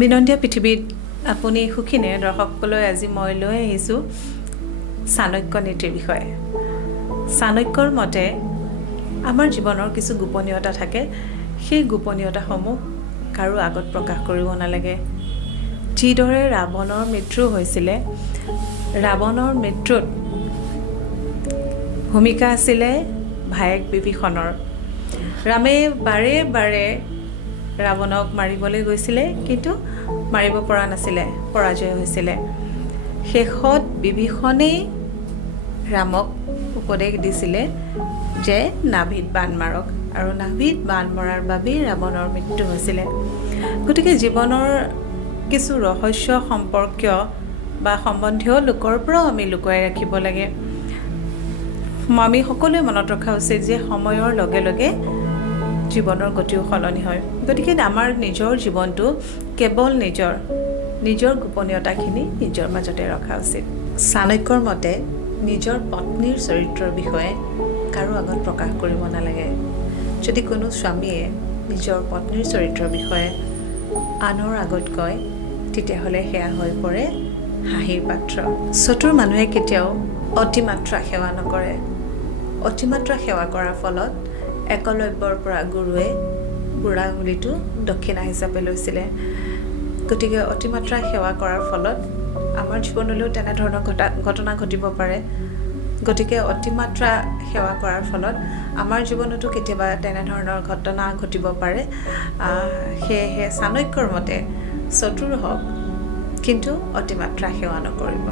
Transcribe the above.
বিনন্দীয়া পৃথিৱীত আপুনি সুখীনে দৰ্শকসকললৈ আজি মই লৈ আহিছোঁ চাণক্য নীতিৰ বিষয়ে। চাণক্যৰ মতে আমাৰ জীৱনৰ কিছু গোপনীয়তা থাকে, সেই গোপনীয়তাসমূহ কাৰো আগত প্ৰকাশ কৰিব নালাগে। যিদৰে ৰাৱণৰ মৃত্যু হৈছিলে, ৰাৱণৰ মৃত্যুত ভূমিকা আছিলে ভায়েক বিভীষণৰ। ৰামে বাৰে বাৰে ৰাৱণক মাৰিবলৈ গৈছিলে, কিন্তু মাৰিব পৰা নাছিলে, পৰাজয় হৈছিলে। শেষত বিভীষণেই ৰামক উপদেশ দিছিলে যে নাভিত বাণ মাৰক, আৰু নাভিত বাণ মৰাৰ বাবেই ৰাৱণৰ মৃত্যু হৈছিলে। গতিকে জীৱনৰ কিছু ৰহস্য সম্পৰ্কীয় বা সম্বন্ধীয় লোকৰ পৰাও আমি লুকুৱাই ৰাখিব লাগে। আমি সকলোৱে মনত ৰখা উচিত যে সময়ৰ লগে লগে জীৱনৰ গতিও সলনি হয়। গতিকে আমাৰ নিজৰ জীৱনটো কেৱল নিজৰ গোপনীয়তাখিনি নিজৰ মাজতে ৰখা উচিত। চাণক্যৰ মতে নিজৰ পত্নীৰ চৰিত্ৰৰ বিষয়ে কাৰো আগত প্ৰকাশ কৰিব নালাগে। যদি কোনো স্বামীয়ে নিজৰ পত্নীৰ চৰিত্ৰৰ বিষয়ে আনৰ আগত কয়, তেতিয়াহ'লে সেয়া হৈ পৰে হাঁহিৰ পাত্ৰ। চতুৰ মানুহে কেতিয়াও অতিমাত্ৰা সেৱা নকৰে। অতিমাত্ৰা সেৱা কৰাৰ ফলত একলব্যৰ পৰা গুৰুৱে বুঢ়া আঙুলিটো দক্ষিণা হিচাপে লৈছিলে। গতিকে অতিমাত্ৰা সেৱা কৰাৰ ফলত আমাৰ জীৱনলৈও তেনেধৰণৰ ঘটনা ঘটিব পাৰে। গতিকে অতিমাত্ৰা সেৱা কৰাৰ ফলত আমাৰ জীৱনতো কেতিয়াবা তেনেধৰণৰ ঘটনা ঘটিব পাৰে। সেয়েহে চাণক্যৰ মতে চতুৰ হওক, কিন্তু অতিমাত্ৰা সেৱা নকৰিব।